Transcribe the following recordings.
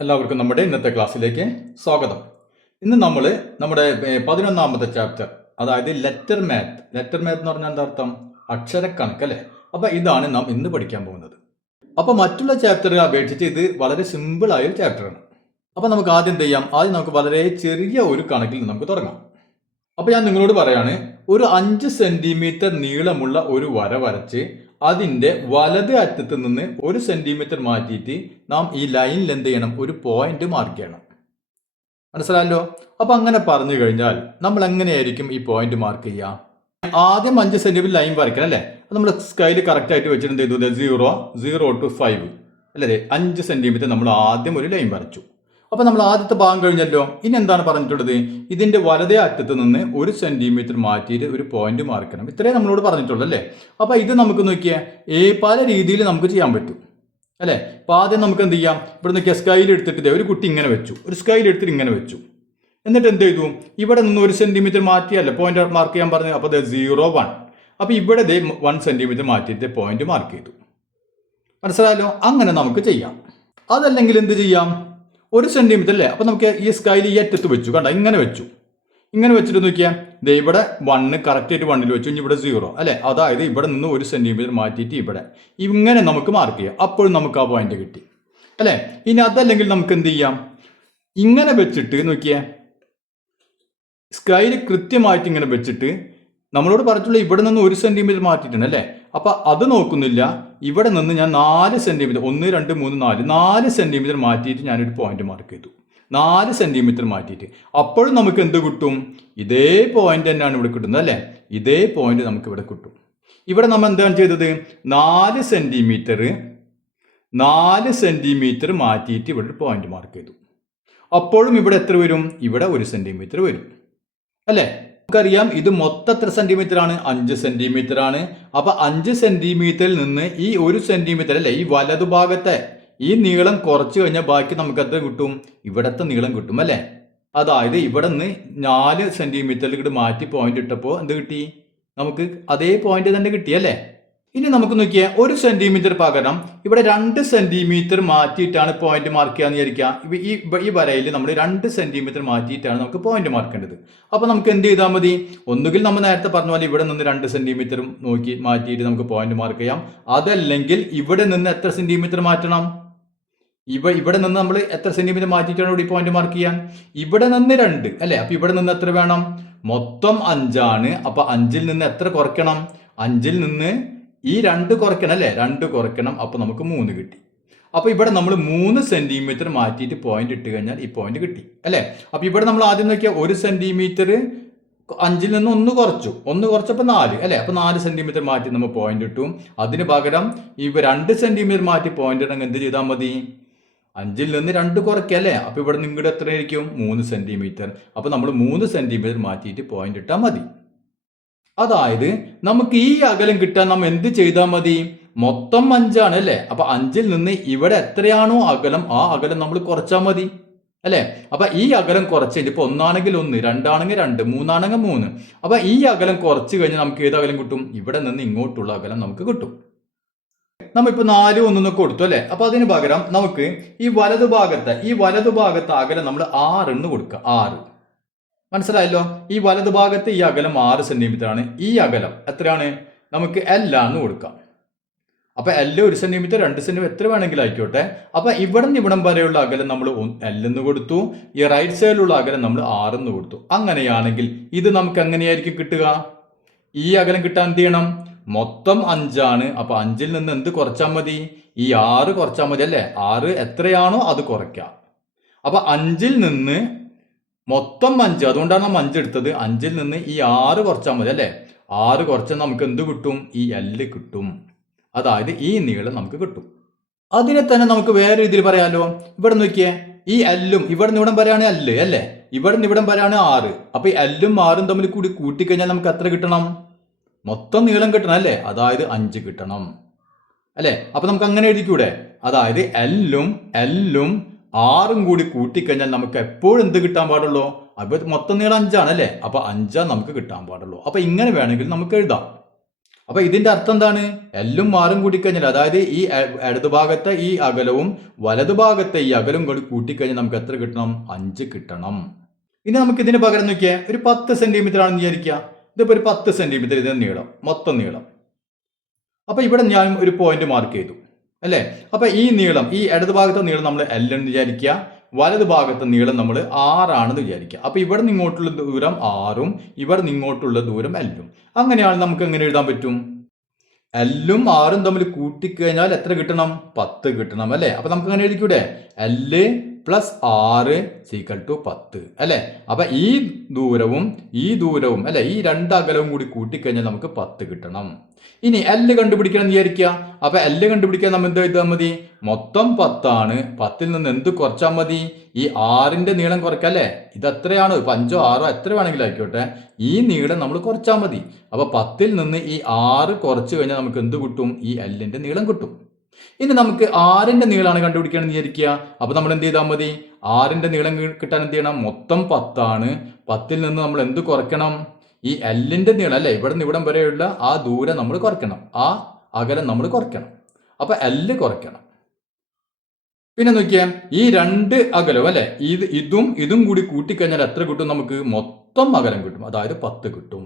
എല്ലാവർക്കും നമ്മുടെ ഇന്നത്തെ ക്ലാസ്സിലേക്ക് സ്വാഗതം. ഇന്ന് നമ്മൾ നമ്മുടെ 11ാമത്തെ ചാപ്റ്റർ, അതായത് ലെറ്റർ മാത്ത് എന്ന് പറഞ്ഞാൽ എന്താ അർത്ഥം? അക്ഷരക്കണക്ക് അല്ലേ? അപ്പോൾ ഇതാണ് നാം ഇന്ന് പഠിക്കാൻ പോകുന്നത്. അപ്പോൾ മറ്റുള്ള ചാപ്റ്ററുകൾ അപേക്ഷിച്ച് ഇത് വളരെ സിമ്പിളായ ഒരു ചാപ്റ്ററാണ്. അപ്പോൾ നമുക്ക് ആദ്യം ചെയ്യാം. ആദ്യം നമുക്ക് വളരെ ചെറിയ ഒരു കണക്കിൽ നമുക്ക് തുടങ്ങാം. അപ്പോൾ ഞാൻ നിങ്ങളോട് പറയാണ്, ഒരു 5 സെന്റിമീറ്റർ നീളമുള്ള ഒരു വര വരച്ച് അതിന്റെ വലത് അറ്റത്ത് നിന്ന് 1 സെന്റിമീറ്റർ മാറ്റിയിട്ട് നാം ഈ ലൈനിൽ എന്ത് ചെയ്യണം? ഒരു പോയിന്റ് മാർക്ക് ചെയ്യണം. മനസ്സിലായല്ലോ? അപ്പൊ അങ്ങനെ പറഞ്ഞു കഴിഞ്ഞാൽ നമ്മൾ എങ്ങനെയായിരിക്കും ഈ പോയിന്റ് മാർക്ക് ചെയ്യുക? ആദ്യം 5 സെന്റിമീറ്റർ ലൈൻ വരയ്ക്കണം അല്ലേ? നമ്മൾ സ്കൈല് കറക്റ്റ് ആയിട്ട് വെച്ചിട്ട് എന്ത് ചെയ്തു? 0 to 5 അല്ലേ? 5 സെന്റിമീറ്റർ നമ്മൾ ആദ്യം ഒരു ലൈൻ വരച്ചു. അപ്പൊ നമ്മൾ ആദ്യത്തെ ഭാഗം കഴിഞ്ഞല്ലോ. ഇനി എന്താണ് പറഞ്ഞിട്ടുള്ളത്? ഇതിന്റെ വലതേ അറ്റത്ത് നിന്ന് 1 സെന്റിമീറ്റർ മാറ്റിയിട്ട് ഒരു പോയിന്റ് മാർക്കണം. ഇത്രയും നമ്മളോട് പറഞ്ഞിട്ടുള്ളൂ അല്ലേ? അപ്പൊ ഇത് നമുക്ക് നോക്കിയാൽ പല രീതിയിൽ നമുക്ക് ചെയ്യാൻ പറ്റും അല്ലേ? അപ്പൊ ആദ്യം നമുക്ക് എന്ത് ചെയ്യാം? ഇവിടെ നോക്കിയാൽ സ്കൈൽ എടുത്തിട്ട് ഒരു കുട്ടി ഇങ്ങനെ വെച്ചു, ഒരു സ്കൈൽ എടുത്തിട്ട് ഇങ്ങനെ വെച്ചു. എന്നിട്ട് എന്ത് ചെയ്തു? ഇവിടെ നിന്ന് 1 സെന്റിമീറ്റർ മാറ്റിയല്ലേ പോയിന്റ് മാർക്ക് ചെയ്യാൻ പറഞ്ഞു. അപ്പൊ 0, 1. അപ്പൊ ഇവിടെ 1 സെന്റിമീറ്റർ മാറ്റിയിട്ട് പോയിന്റ് മാർക്ക് ചെയ്തു. മനസ്സിലായല്ലോ? അങ്ങനെ നമുക്ക് ചെയ്യാം. അതല്ലെങ്കിൽ എന്ത് ചെയ്യാം? 1 സെന്റിമീറ്റർ അല്ലേ? അപ്പൊ നമുക്ക് ഈ സ്കൈൽ ഈ അറ്റത്ത് വെച്ചു, കണ്ട ഇങ്ങനെ വെച്ചു. ഇങ്ങനെ വെച്ചിട്ട് നോക്കിയാൽ ഇവിടെ 1 കറക്റ്റ് ആയിട്ട് 1 വെച്ചു, ഇനി ഇവിടെ 0 അല്ലെ? അതായത് ഇവിടെ നിന്ന് 1 സെന്റിമീറ്റർ മാറ്റിയിട്ട് ഇവിടെ ഇങ്ങനെ നമുക്ക് മാർക്ക് ചെയ്യാം. അപ്പോഴും നമുക്ക് ആ പോയിന്റ് കിട്ടി അല്ലെ? ഇനി അതല്ലെങ്കിൽ നമുക്ക് എന്ത് ചെയ്യാം? ഇങ്ങനെ വെച്ചിട്ട് നോക്കിയേ, സ്കൈൽ കൃത്യമായിട്ട് ഇങ്ങനെ വെച്ചിട്ട് നമ്മളോട് പറഞ്ഞിട്ടുള്ള ഇവിടെ നിന്ന് 1 സെന്റിമീറ്റർ മാറ്റിയിട്ടുണ്ട് അല്ലേ? അപ്പൊ അത് നോക്കുന്നില്ല. ഇവിടെ നിന്ന് ഞാൻ 4 സെന്റിമീറ്റർ 1, 2, 3, 4 സെന്റിമീറ്റർ മാറ്റിയിട്ട് ഞാനൊരു പോയിന്റ് മാർക്ക് ചെയ്തു. 4 സെന്റിമീറ്റർ മാറ്റിയിട്ട് അപ്പോഴും നമുക്ക് എന്ത് കിട്ടും? ഇതേ പോയിന്റ് തന്നെയാണ് ഇവിടെ കിട്ടുന്നത് അല്ലേ? ഇതേ പോയിന്റ് നമുക്ക് ഇവിടെ കിട്ടും. ഇവിടെ നമ്മൾ എന്താണ് ചെയ്തത്? 4 സെന്റിമീറ്റർ മാറ്റിയിട്ട് ഇവിടെ ഒരു പോയിന്റ് മാർക്ക് ചെയ്തു. അപ്പോഴും ഇവിടെ എത്ര വരും? ഇവിടെ 1 സെന്റിമീറ്റർ വരും അല്ലേ? നമുക്കറിയാം ഇത് മൊത്തം എത്ര സെന്റിമീറ്റർ ആണ്? 5 സെന്റിമീറ്റർ ആണ്. അപ്പൊ 5 സെന്റിമീറ്ററിൽ നിന്ന് ഈ 1 സെന്റിമീറ്റർ അല്ലെ, ഈ വലതുഭാഗത്തെ ഈ നീളം കുറച്ച് കഴിഞ്ഞാൽ ബാക്കി നമുക്ക് എത്ര കിട്ടും? ഇവിടത്തെ നീളം കിട്ടും അല്ലെ? അതായത് ഇവിടെ നിന്ന് 4 സെന്റിമീറ്ററിൽ മാറ്റി പോയിന്റ് ഇട്ടപ്പോൾ എന്ത് കിട്ടി? നമുക്ക് അതേ പോയിന്റ് തന്നെ കിട്ടി അല്ലേ? ഇനി നമുക്ക് നോക്കിയാൽ 1 സെന്റിമീറ്റർ പകരം ഇവിടെ 2 സെന്റിമീറ്റർ മാറ്റിയിട്ടാണ് പോയിന്റ് മാർക്ക് ചെയ്യാന്ന് വിചാരിക്കുക. ഈ വരയിൽ നമ്മൾ 2 സെന്റിമീറ്റർ മാറ്റിയിട്ടാണ് നമുക്ക് പോയിന്റ് മാർക്കേണ്ടത്. അപ്പൊ നമുക്ക് എന്ത് ചെയ്താൽ മതി? ഒന്നുകിൽ നമ്മൾ നേരത്തെ പറഞ്ഞ പോലെ ഇവിടെ നിന്ന് 2 സെന്റിമീറ്റർ നോക്കി മാറ്റിയിട്ട് നമുക്ക് പോയിന്റ് മാർക്ക് ചെയ്യാം. അതല്ലെങ്കിൽ ഇവിടെ നിന്ന് എത്ര സെന്റിമീറ്റർ മാറ്റണം? ഇവിടെ നിന്ന് നമ്മൾ എത്ര സെന്റിമീറ്റർ മാറ്റിയിട്ടാണ് ഇവിടെ പോയിന്റ് മാർക്ക് ചെയ്യാൻ? ഇവിടെ നിന്ന് 2 അല്ലെ? അപ്പൊ ഇവിടെ നിന്ന് എത്ര വേണം? മൊത്തം 5 ആണ്. അപ്പൊ 5ൽ നിന്ന് എത്ര കുറയ്ക്കണം? 5ൽ നിന്ന് ഈ 2 കുറയ്ക്കണം അല്ലേ? 2 കുറയ്ക്കണം. അപ്പൊ നമുക്ക് 3 കിട്ടി. അപ്പൊ ഇവിടെ നമ്മൾ 3 സെന്റിമീറ്റർ മാറ്റിയിട്ട് പോയിന്റ് ഇട്ട് കഴിഞ്ഞാൽ ഈ പോയിന്റ് കിട്ടി അല്ലെ? അപ്പൊ ഇവിടെ നമ്മൾ ആദ്യം നോക്കിയാൽ 1 സെന്റിമീറ്റർ 5ൽ നിന്ന് 1 കുറച്ചു, 1 കുറച്ചപ്പോൾ 4 അല്ലെ? അപ്പൊ 4 സെന്റിമീറ്റർ മാറ്റി നമ്മൾ പോയിന്റ് ഇട്ടു. അതിന് പകരം ഈ 2 സെന്റിമീറ്റർ മാറ്റി പോയിന്റ് ഇടണമെങ്കിൽ എന്ത് ചെയ്താൽ മതി? 5ൽ നിന്ന് 2 കുറയ്ക്കുക അല്ലേ? അപ്പൊ ഇവിടെ നിങ്ങളുടെ എത്ര ആയിരിക്കും? 3 സെന്റിമീറ്റർ. അപ്പൊ നമ്മൾ 3 സെന്റിമീറ്റർ മാറ്റിയിട്ട് പോയിന്റ് ഇട്ടാൽ മതി. അതായത് നമുക്ക് ഈ അകലം കിട്ടാൻ നാം എന്ത് ചെയ്താൽ മതി? മൊത്തം 5 ആണ് അല്ലേ? അപ്പൊ 5ൽ നിന്ന് ഇവിടെ എത്രയാണോ അകലം, ആ അകലം നമ്മൾ കുറച്ചാൽ മതി അല്ലെ? അപ്പൊ ഈ അകലം കുറച്ച് കഴിഞ്ഞാൽ ഇപ്പൊ 1 ആണെങ്കിൽ 1, 2 ആണെങ്കിൽ 2, 3 ആണെങ്കിൽ 3. അപ്പൊ ഈ അകലം കുറച്ച് കഴിഞ്ഞാൽ നമുക്ക് ഏത് അകലം കിട്ടും? ഇവിടെ നിന്ന് ഇങ്ങോട്ടുള്ള അകലം നമുക്ക് കിട്ടും. നമ്മിപ്പോ 4, 1 കൊടുത്തു അല്ലെ? അപ്പൊ അതിന് പകരം നമുക്ക് ഈ വലതുഭാഗത്തെ അകലം നമ്മൾ 6 എന്ന് കൊടുക്കുക. 6. മനസ്സിലായല്ലോ? ഈ വലതുഭാഗത്ത് ഈ അകലം 6 സെന്റിമീറ്റർ ആണ്. ഈ അകലം എത്രയാണ്? നമുക്ക് L എന്ന് കൊടുക്കാം. അപ്പൊ L 1 സെന്റിമീറ്റർ 2 സെന്റിമീറ്റർ എത്ര വേണമെങ്കിലും ആയിക്കോട്ടെ. അപ്പൊ ഇവിടെ നിന്ന് ഇവിടം വരെയുള്ള അകലം നമ്മൾ L എന്ന് കൊടുത്തു. ഈ റൈറ്റ് സൈഡിലുള്ള അകലം നമ്മൾ 6 എന്ന് കൊടുത്തു. അങ്ങനെയാണെങ്കിൽ ഇത് നമുക്ക് എങ്ങനെയായിരിക്കും കിട്ടുക? ഈ അകലം കിട്ടാൻ എന്ത് ചെയ്യണം? മൊത്തം 5 ആണ്. അപ്പൊ 5ൽ നിന്ന് എന്ത് കുറച്ചാൽ മതി? ഈ 6 കുറച്ചാൽ മതി അല്ലേ? 6 എത്രയാണോ അത് കുറയ്ക്കാം. അപ്പൊ 5ൽ നിന്ന് മൊത്തം 5, അതുകൊണ്ടാണ് നമ്മൾ 5 എടുത്തത്. 5ൽ നിന്ന് ഈ 6 കുറച്ചാൽ മതി അല്ലേ? 6 കുറച്ചാൽ നമുക്ക് എന്ത് കിട്ടും? ഈ L കിട്ടും. അതായത് ഈ നീളം നമുക്ക് കിട്ടും. അതിനെ തന്നെ നമുക്ക് വേറെ രീതിയിൽ പറയാലോ. ഇവിടെ നോക്കിയേ, ഈ L-ഉം ഇവിടെ നിന്ന് ഇവിടം വരെയാണ് L അല്ലേ? ഇവിടെ നിന്ന് ഇവിടം വരെയാണ് 6. അപ്പൊ ഈ L-ഉം 6-ഉം തമ്മിൽ കൂടി കൂട്ടിക്കഴിഞ്ഞാൽ നമുക്ക് എത്ര കിട്ടണം? മൊത്തം നീളം കിട്ടണം അല്ലേ? അതായത് 5 കിട്ടണം അല്ലെ? അപ്പൊ നമുക്ക് അങ്ങനെ എഴുതിക്കൂടെ? അതായത് L-ഉം 6-ഉം കൂടി കൂട്ടിക്കഴിഞ്ഞാൽ നമുക്ക് എപ്പോഴും എന്ത് കിട്ടാൻ പാടുള്ളൂ? അപ്പൊ മൊത്തം നീളം 5 ആണ് അല്ലേ? അപ്പൊ 5 നമുക്ക് കിട്ടാൻ പാടുള്ളൂ. അപ്പൊ ഇങ്ങനെ വേണമെങ്കിൽ നമുക്ക് എഴുതാം. അപ്പൊ ഇതിന്റെ അർത്ഥം എന്താണ്? എല്ലും ആറും കൂടിക്കഴിഞ്ഞാൽ, അതായത് ഈ ഇടതുഭാഗത്തെ ഈ അകലവും വലതുഭാഗത്തെ ഈ അകലവും കൂടി കൂട്ടിക്കഴിഞ്ഞാൽ നമുക്ക് എത്ര കിട്ടണം? 5 കിട്ടണം. ഇനി നമുക്ക് ഇതിന് പകരം നോക്കിയാൽ ഒരു 10 സെന്റിമീറ്റർ ആണെന്ന് വിചാരിക്കുക. ഇതിപ്പോ ഒരു 10 സെന്റിമീറ്റർ ഇതിന്റെ നീളം, മൊത്തം നീളം. അപ്പൊ ഇവിടെ ഞാൻ ഒരു പോയിന്റ് മാർക്ക് ചെയ്തു അല്ലെ. അപ്പൊ ഈ നീളം, ഈ ഇടതുഭാഗത്തെ നീളം നമ്മൾ L എന്ന് വിചാരിക്കുക, വലതുഭാഗത്തെ നീളം നമ്മൾ 6 ആണെന്ന് വിചാരിക്കുക. അപ്പൊ ഇവിടെ നിന്ന് ഇങ്ങോട്ടുള്ള ദൂരം 6ഉം ഇവിടെ നിന്ന് ഇങ്ങോട്ടുള്ള ദൂരം L-ഉം. അങ്ങനെയാണ് നമുക്ക് എങ്ങനെ എഴുതാൻ പറ്റും? L-ഉം 6ഉം തമ്മിൽ കൂട്ടിക്കഴിഞ്ഞാൽ എത്ര കിട്ടണം? 10 കിട്ടണം അല്ലെ. അപ്പൊ നമുക്ക് അങ്ങനെ എഴുതിക്കൂടെ? L + 6 = 10 അല്ലെ. അപ്പൊ ഈ ദൂരവും അല്ലെ, ഈ രണ്ട് അകലവും കൂടി കൂട്ടിക്കഴിഞ്ഞാൽ നമുക്ക് 10 കിട്ടണം. ഇനി L കണ്ടുപിടിക്കണം എന്ന് വിചാരിക്കുക. അപ്പൊ L കണ്ടുപിടിക്കാൻ നമ്മൾ എന്ത് എഴുതാൻ മതി? മൊത്തം 10 ആണ്, 10ൽ നിന്ന് എന്ത് കുറച്ചാൽ മതി? ഈ 6ന്റെ നീളം കുറയ്ക്കാം അല്ലെ. ഇത് എത്രയാണ്? 5ഓ 6ഓ എത്ര വേണമെങ്കിലും ആയിക്കോട്ടെ, ഈ നീളം നമ്മൾ കുറച്ചാൽ മതി. അപ്പൊ 10ൽ നിന്ന് ഈ 6 കുറച്ച് കഴിഞ്ഞാൽ നമുക്ക് എന്ത് കിട്ടും? ഈ L-ന്റെ നീളം കിട്ടും. ഇനി നമുക്ക് 6ന്റെ നീളമാണ് കണ്ടുപിടിക്കണം എന്ന് വിചാരിക്കുക. അപ്പൊ നമ്മൾ എന്ത് ചെയ്താൽ മതി? 6ന്റെ നീളം കിട്ടാൻ എന്ത് ചെയ്യണം? മൊത്തം 10 ആണ്, 10ൽ നിന്ന് നമ്മൾ എന്ത് കുറയ്ക്കണം? ഈ L-ന്റെ നീളം അല്ലെ, ഇവിടെ നിന്ന് ഇവിടം വരെയുള്ള ആ ദൂരം നമ്മൾ കുറയ്ക്കണം, ആ അകലം നമ്മൾ കുറയ്ക്കണം. അപ്പൊ L കുറയ്ക്കണം. പിന്നെ നോക്കിയാൽ ഈ രണ്ട് അകലം അല്ലെ, ഇതും കൂടി കൂട്ടിക്കഴിഞ്ഞാൽ എത്ര കിട്ടും? നമുക്ക് മൊത്തം അകലം കിട്ടും, അതായത് 10 കിട്ടും.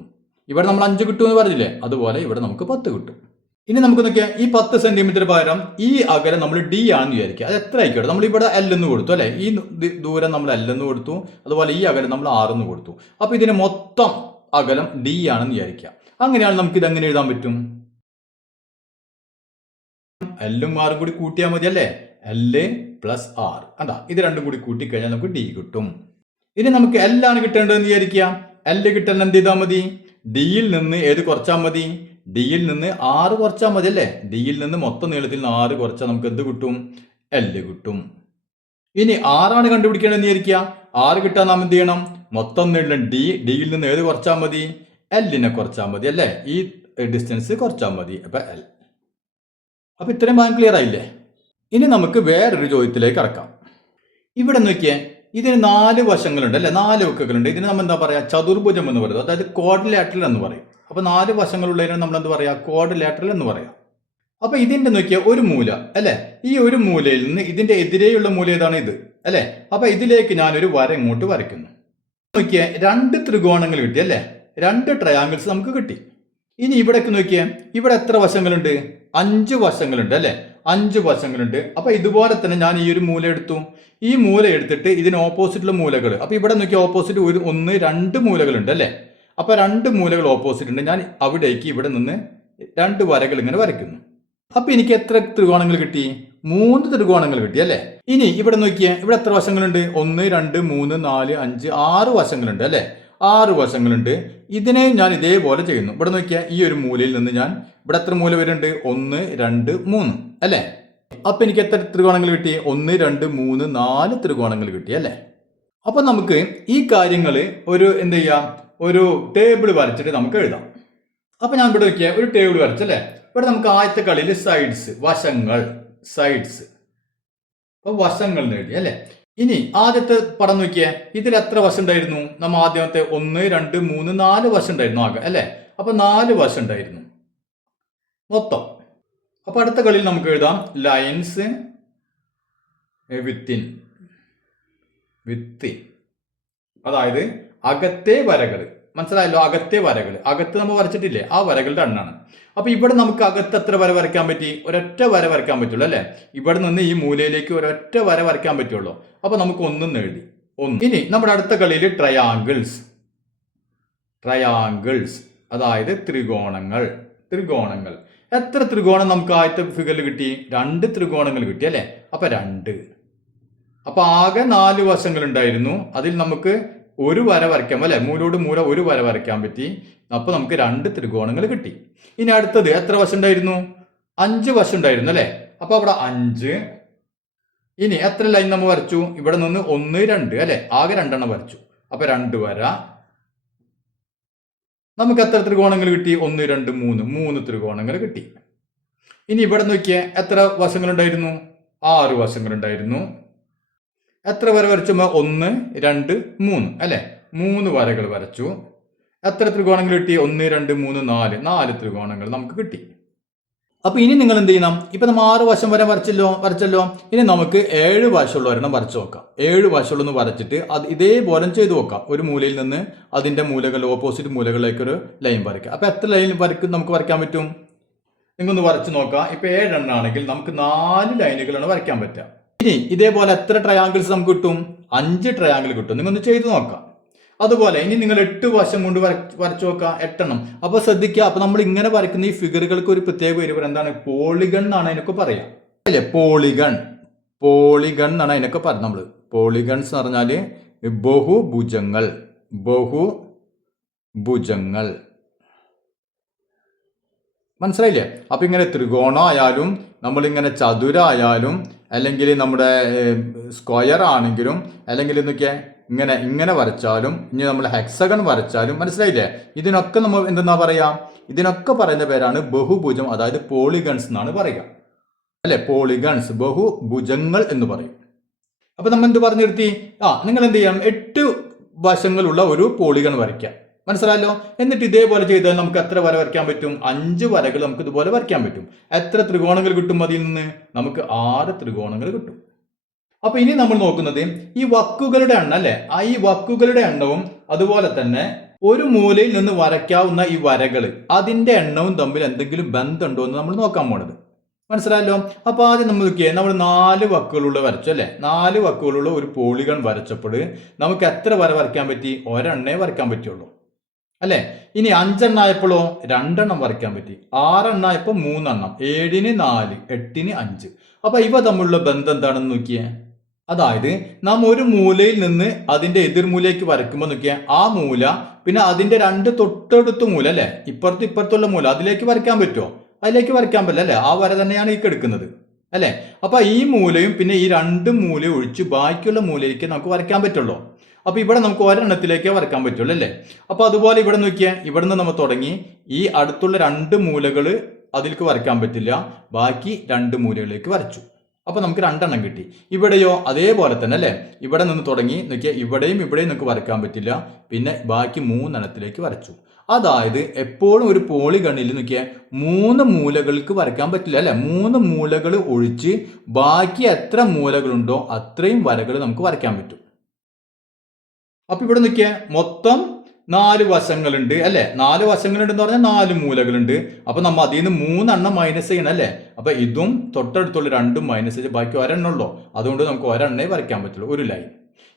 ഇവിടെ നമ്മൾ 5 കിട്ടും എന്ന് പറഞ്ഞില്ലേ, അതുപോലെ ഇവിടെ നമുക്ക് 10 കിട്ടും. ഇനി നമുക്ക് നോക്കിയാൽ ഈ 10 സെന്റിമീറ്റർ പകരം ഈ അകലം നമ്മൾ D ആണെന്ന് വിചാരിക്കുക. അത് എത്ര ആയിക്കോട്ടെ, നമ്മൾ ഇവിടെ L എന്ന് കൊടുത്തു അല്ലെ, ഈ ദൂരം നമ്മൾ L എന്ന് കൊടുത്തു, അതുപോലെ ഈ അകലം നമ്മൾ 6 എന്ന് കൊടുത്തു. അപ്പൊ ഇതിന് മൊത്തം അകലം D ആണെന്ന് വിചാരിക്കുക. അങ്ങനെയാണ് നമുക്ക് ഇത് എങ്ങനെ എഴുതാൻ പറ്റും? L-ഉം 6ഉം കൂടി കൂട്ടിയാൽ മതി അല്ലേ, L + 6. അതാ, ഇത് രണ്ടും കൂടി കൂട്ടിക്കഴിഞ്ഞാൽ നമുക്ക് D കിട്ടും. ഇനി നമുക്ക് L ആണ് കിട്ടേണ്ടതെന്ന് വിചാരിക്കുക. L കിട്ടാൻ എന്ത് ചെയ്താൽ മതി? ഡിയിൽ നിന്ന് ഏത് കുറച്ചാൽ മതി? ഡിയിൽ നിന്ന് 6 കുറച്ചാൽ മതി അല്ലേ. ഡിയിൽ നിന്ന് മൊത്തം നീളത്തിൽ നിന്ന് 6 കുറച്ചാൽ നമുക്ക് എന്ത് കിട്ടും? L കിട്ടും. ഇനി 6 ആണ് കണ്ടുപിടിക്കേണ്ടതെന്ന് വിചാരിക്കുക. 6 കിട്ടാൻ നാം എന്ത് ചെയ്യണം? മൊത്തം നീളം ഡിയിൽ നിന്ന് ഏത് കുറച്ചാൽ മതി? L-നെ കുറച്ചാൽ മതി അല്ലേ, ഈ ഡിസ്റ്റൻസ് കുറച്ചാൽ മതി. അപ്പൊ ഇത്രയും ഭാഗം ക്ലിയർ ആയില്ലേ? ഇനി നമുക്ക് വേറൊരു ചോദ്യത്തിലേക്ക് കടക്കാം. ഇവിടെ നോക്കിയേ, ഇതിന് 4 വശങ്ങളുണ്ട് അല്ലെ, 4 വക്കുകളുണ്ട്. ഇതിന് നമ്മൾ എന്താ പറയാ? ചതുർഭുജം എന്ന് പറയുന്നത്, അതായത് ക്വാഡ്രിലാറ്ററൽ എന്ന് പറയും. അപ്പൊ 4 വശങ്ങളുള്ളതിനെ നമ്മൾ എന്ത് പറയാ? ക്വാഡ്രിലാറ്ററൽ എന്ന് പറയാം. അപ്പൊ ഇതിന്റെ നോക്കിയ ഒരു മൂല അല്ലെ, ഈ ഒരു മൂലയിൽ നിന്ന് ഇതിന്റെ എതിരെയുള്ള മൂല ഏതാണ്? ഇത് അല്ലെ. അപ്പൊ ഇതിലേക്ക് ഞാനൊരു വര ഇങ്ങോട്ട് വരയ്ക്കുന്നു. നോക്കിയേ, 2 ത്രികോണങ്ങൾ കിട്ടി അല്ലെ, 2 ട്രയാങ്കിൾസ് നമുക്ക് കിട്ടി. ഇനി ഇവിടേക്ക് നോക്കിയേ, ഇവിടെ എത്ര വശങ്ങളുണ്ട്? 5 വശങ്ങളുണ്ട് അല്ലെ, 5 വശങ്ങളുണ്ട്. അപ്പൊ ഇതുപോലെ തന്നെ ഞാൻ ഈ ഒരു മൂല എടുത്തു. ഈ മൂല എടുത്തിട്ട് ഇതിന് ഓപ്പോസിറ്റുള്ള മൂലകൾ, അപ്പൊ ഇവിടെ നോക്കിയാൽ ഓപ്പോസിറ്റ് 1, 2 മൂലകളുണ്ട് അല്ലെ. അപ്പൊ 2 മൂലകൾ ഓപ്പോസിറ്റ് ഉണ്ട്. ഞാൻ അവിടേക്ക് ഇവിടെ നിന്ന് 2 വരകൾ ഇങ്ങനെ വരയ്ക്കുന്നു. അപ്പൊ എനിക്ക് എത്ര ത്രികോണങ്ങൾ കിട്ടി? 3 ത്രികോണങ്ങൾ കിട്ടി അല്ലെ. ഇനി ഇവിടെ നോക്കിയേ, ഇവിടെ എത്ര വശങ്ങളുണ്ട്? 1, 2, 3, 4, 5, 6 വശങ്ങളുണ്ട് അല്ലെ, 6 വശങ്ങളുണ്ട്. ഇതിനെ ഞാൻ ഇതേപോലെ ചെയ്യുന്നു. ഇവിടെ നോക്കിയാൽ ഈ ഒരു മൂലയിൽ നിന്ന് ഞാൻ ഇവിടെ എത്ര മൂല വരുന്നുണ്ട്? 1, 2, 3 അല്ലെ. അപ്പൊ എനിക്ക് എത്ര ത്രികോണങ്ങൾ കിട്ടി? 1, 2, 3, 4 ത്രികോണങ്ങൾ കിട്ടി അല്ലെ. അപ്പൊ നമുക്ക് ഈ കാര്യങ്ങൾ ഒരു എന്ത് ചെയ്യാം? ഒരു ടേബിൾ വരച്ചിട്ട് നമുക്ക് എഴുതാം. അപ്പൊ ഞാൻ ഇവിടെ നോക്കിയാൽ ഒരു ടേബിൾ വരച്ചല്ലേ. ഇവിടെ നമുക്ക് ആദ്യത്തെ കളിയിൽ സൈഡ്സ്, വശങ്ങൾ, സൈഡ്സ്, അപ്പൊ വശങ്ങൾ നേടി അല്ലെ. ഇനി ആദ്യത്തെ പടം നോക്കിയേ, ഇതിൽ എത്ര വശം ഉണ്ടായിരുന്നു? നമ്മൾ ആദ്യത്തെ 1, 2, 3, 4 വശം ഉണ്ടായിരുന്നു ആകെ അല്ലെ. അപ്പൊ 4 വശം ഉണ്ടായിരുന്നു മൊത്തം. അപ്പൊ അടുത്ത കളിയിൽ നമുക്ക് എഴുതാം ലൈൻസ് വിത്തിൻ, അതായത് അകത്തെ വരകൾ. മനസ്സിലായല്ലോ? അകത്തെ വരകൾ, അകത്ത് നമ്മൾ വരച്ചിട്ടില്ലേ, ആ വരകളുടെ എണ്ണാണ്. അപ്പൊ ഇവിടെ നമുക്ക് അകത്ത് എത്ര വര വരയ്ക്കാൻ പറ്റി? ഒരൊറ്റ വര വരയ്ക്കാൻ പറ്റുള്ളൂ അല്ലെ. ഇവിടെ നിന്ന് ഈ മൂലയിലേക്ക് ഒരൊറ്റ വര വരയ്ക്കാൻ പറ്റുള്ളൂ. അപ്പൊ നമുക്ക് 1 എഴുതി, 1. ഇനി നമ്മുടെ അടുത്ത കളിയിൽ ട്രയാങ്കിൾസ്, അതായത് ത്രികോണങ്ങൾ. എത്ര ത്രികോണം നമുക്ക് ആദ്യത്തെ ഫിഗറിൽ കിട്ടി? 2 ത്രികോണങ്ങൾ കിട്ടി അല്ലെ. അപ്പൊ 2. അപ്പൊ ആകെ 4 വശങ്ങൾ ഉണ്ടായിരുന്നു. അതിൽ നമുക്ക് ഒരു വര വരയ്ക്കാം അല്ലെ, മൂലോട് മൂല ഒരു വര വരയ്ക്കാൻ പറ്റി. അപ്പൊ നമുക്ക് 2 ത്രികോണങ്ങൾ കിട്ടി. ഇനി അടുത്തത് എത്ര വശം ഉണ്ടായിരുന്നു? 5 വശം ഉണ്ടായിരുന്നു അല്ലെ. അപ്പൊ അവിടെ 5. ഇനി എത്ര ലൈൻ നമ്മൾ വരച്ചു? ഇവിടെ നിന്ന് 1, 2 അല്ലെ, ആകെ 2 എണ്ണം വരച്ചു. അപ്പൊ 2 വര. നമുക്ക് എത്ര ത്രികോണങ്ങൾ കിട്ടി? 1, 2, 3 ത്രികോണങ്ങൾ കിട്ടി. ഇനി ഇവിടെ നോക്കിയേ, എത്ര വശങ്ങൾ ഉണ്ടായിരുന്നു? 6 വശങ്ങൾ ഉണ്ടായിരുന്നു. എത്ര വര വരച്ചു? 1, 2, 3 അല്ലെ, 3 വരകൾ വരച്ചു. എത്ര ത്രികോണങ്ങൾ കിട്ടി? 1 2 3 4 ത്രികോണങ്ങൾ നമുക്ക് കിട്ടി. അപ്പൊ ഇനി നിങ്ങൾ എന്ത് ചെയ്യണം? ഇപ്പൊ നമ്മൾ 6 വശം വരെ വരച്ചല്ലോ. ഇനി നമുക്ക് 7 വശമുള്ള ഒരെണ്ണം വരച്ചു നോക്കാം. 7 വശമുള്ളൊന്ന് വരച്ചിട്ട് അത് ഇതേപോലെ ചെയ്തു നോക്കാം. ഒരു മൂലയിൽ നിന്ന് അതിന്റെ മൂലകൾ ഓപ്പോസിറ്റ് മൂലകളിലേക്ക് ഒരു ലൈൻ വരയ്ക്കുക. അപ്പൊ എത്ര ലൈൻ നമുക്ക് വരയ്ക്കാൻ പറ്റും? നിങ്ങൊന്ന് വരച്ചു നോക്കാം. ഇപ്പൊ 7 എണ്ണാണെങ്കിൽ നമുക്ക് 4 ലൈനുകളാണ് വരയ്ക്കാൻ പറ്റുക. ഇനി ഇതേപോലെ എത്ര ട്രയാങ്കിൾസ് നമുക്ക് കിട്ടും? 5 ട്രയാങ്കിൾ കിട്ടും. നിങ്ങൊന്ന് ചെയ്തു നോക്കാം. അതുപോലെ ഇനി നിങ്ങൾ 8 വശം കൊണ്ട് വരച്ചു നോക്കുക. 8 എണ്ണം. അപ്പൊ ശ്രദ്ധിക്കുക. അപ്പൊ നമ്മൾ ഇങ്ങനെ വരയ്ക്കുന്ന ഈ ഫിഗറുകൾക്ക് ഒരു പ്രത്യേക പേര് എന്താണ്? പോളിഗൺ എന്നാണ് അതിനൊക്കെ പറയാം അല്ലേ? പോളിഗൺ എന്നാണ് അതിനൊക്കെ പറയുന്നത്. നമ്മള് പോളിഗൺസ് എന്ന് പറഞ്ഞാല് ബഹുഭുജങ്ങൾ മനസ്സിലായില്ലേ? അപ്പൊ ഇങ്ങനെ ത്രികോണം ആയാലും നമ്മളിങ്ങനെ ചതുരായാലും അല്ലെങ്കിൽ നമ്മുടെ സ്ക്വയർ ആണെങ്കിലും അല്ലെങ്കിൽ എന്നൊക്കെ ഇങ്ങനെ വരച്ചാലും ഇനി നമ്മൾ ഹെക്സഗൺ വരച്ചാലും മനസ്സിലായില്ലേ? ഇതിനൊക്കെ നമ്മൾ എന്തെന്നാ പറയാ? ഇതിനൊക്കെ പറയുന്ന പേരാണ് ബഹുഭുജം, അതായത് പോളിഗൺസ് എന്നാണ് പറയുക അല്ലെ? പോളിഗൺസ്, ബഹുഭുജങ്ങൾ എന്ന് പറയും. അപ്പൊ നമ്മൾ എന്ത് പറഞ്ഞു നിർത്തി? നിങ്ങൾ എന്ത് ചെയ്യാം? 8 വശങ്ങളുള്ള ഒരു പോളിഗൺ വരയ്ക്കാം. മനസ്സിലായല്ലോ? എന്നിട്ട് ഇതേപോലെ ചെയ്താൽ നമുക്ക് എത്ര വര വരയ്ക്കാൻ പറ്റും? 5 വരകൾ നമുക്ക് ഇതുപോലെ വരയ്ക്കാൻ പറ്റും. എത്ര ത്രികോണങ്ങൾ കിട്ടും അതിൽ നിന്ന്? നമുക്ക് 6 ത്രികോണങ്ങൾ കിട്ടും. അപ്പൊ ഇനി നമ്മൾ നോക്കുന്നത് ഈ വക്കുകളുടെ എണ്ണം അല്ലെ? ഈ വക്കുകളുടെ എണ്ണവും അതുപോലെ തന്നെ ഒരു മൂലയിൽ നിന്ന് വരയ്ക്കാവുന്ന ഈ വരകൾ അതിന്റെ എണ്ണവും തമ്മിൽ എന്തെങ്കിലും ബന്ധമുണ്ടോ എന്ന് നമ്മൾ നോക്കാൻ പോണത്. മനസ്സിലായല്ലോ? അപ്പൊ ആദ്യം നമ്മൾ നോക്കിയേ, നമ്മൾ 4 വക്കുകളുള്ള വരച്ചു അല്ലെ? 4 വക്കുകളുള്ള ഒരു പോളിഗൺ വരച്ചപ്പോൾ നമുക്ക് എത്ര വര വരയ്ക്കാൻ പറ്റി? ഒരെണ്ണേ വരയ്ക്കാൻ പറ്റുള്ളൂ അല്ലെ? ഇനി 5 എണ്ണായപ്പോഴോ 2 എണ്ണം വരയ്ക്കാൻ പറ്റി. 6 എണ്ണായപ്പോ 3 എണ്ണം, 7-ന് 4, 8-ന് 5. അപ്പൊ ഇവ തമ്മിലുള്ള ബന്ധം എന്താണെന്ന് നോക്കിയേ. അതായത് നാം ഒരു മൂലയിൽ നിന്ന് അതിന്റെ എതിർമൂലയ്ക്ക് വരയ്ക്കുമ്പോൾ നോക്കിയാൽ ആ മൂല പിന്നെ അതിന്റെ 2 തൊട്ടടുത്ത മൂല അല്ലെ? ഇപ്പുറത്തുള്ള മൂല അതിലേക്ക് വരയ്ക്കാൻ പറ്റുമോ? അതിലേക്ക് വരയ്ക്കാൻ പറ്റില്ല അല്ലെ? ആ വര തന്നെയാണ് ഈ എടുക്കുന്നത് അല്ലെ? അപ്പൊ ഈ മൂലയും പിന്നെ ഈ 2 മൂല ഒഴിച്ച് ബാക്കിയുള്ള മൂലയിലേക്ക് നമുക്ക് വരയ്ക്കാൻ പറ്റുള്ളൂ. അപ്പൊ ഇവിടെ നമുക്ക് ഒരെണ്ണത്തിലേക്കേ വരയ്ക്കാൻ പറ്റുള്ളൂ അല്ലെ? അപ്പൊ അതുപോലെ ഇവിടെ നോക്കിയാൽ ഇവിടെ നിന്ന് നമ്മൾ തുടങ്ങി ഈ അടുത്തുള്ള 2 മൂലകള് അതിലേക്ക് വരയ്ക്കാൻ പറ്റില്ല, ബാക്കി 2 മൂലകളിലേക്ക് വരച്ചു. അപ്പൊ നമുക്ക് 2 എണ്ണം കിട്ടി. ഇവിടെയോ അതേപോലെ തന്നെ അല്ലെ? ഇവിടെ നിന്ന് തുടങ്ങി നോക്കിയാൽ ഇവിടെയും നമുക്ക് വരയ്ക്കാൻ പറ്റില്ല, പിന്നെ ബാക്കി 3 എണ്ണത്തിലേക്ക് വരച്ചു. അതായത് എപ്പോഴും ഒരു പോളിഗണിൽ നോക്കിയാൽ 3 മൂലകൾക്ക് വരയ്ക്കാൻ പറ്റില്ല അല്ലെ? 3 മൂലകൾ ഒഴിച്ച് ബാക്കി എത്ര മൂലകളുണ്ടോ അത്രയും വരകൾ നമുക്ക് വരയ്ക്കാൻ പറ്റും. അപ്പൊ ഇവിടെ നോക്കിയാൽ മൊത്തം 4 വശങ്ങളുണ്ട് അല്ലെ? 4 വശങ്ങളുണ്ടെന്ന് പറഞ്ഞാൽ 4 മൂലകളുണ്ട്. അപ്പൊ നമ്മൾ അതിൽ നിന്ന് 3 എണ്ണം മൈനസ് ചെയ്യണം അല്ലെ? അപ്പൊ ഇതും തൊട്ടടുത്തുള്ള 2 മൈനസ് ചെയ്ത് ബാക്കി ഒരെണ്ണുള്ളൂ. അതുകൊണ്ട് നമുക്ക് ഒരെണ്ണേ വരയ്ക്കാൻ പറ്റുള്ളൂ, ഒരു ലൈൻ.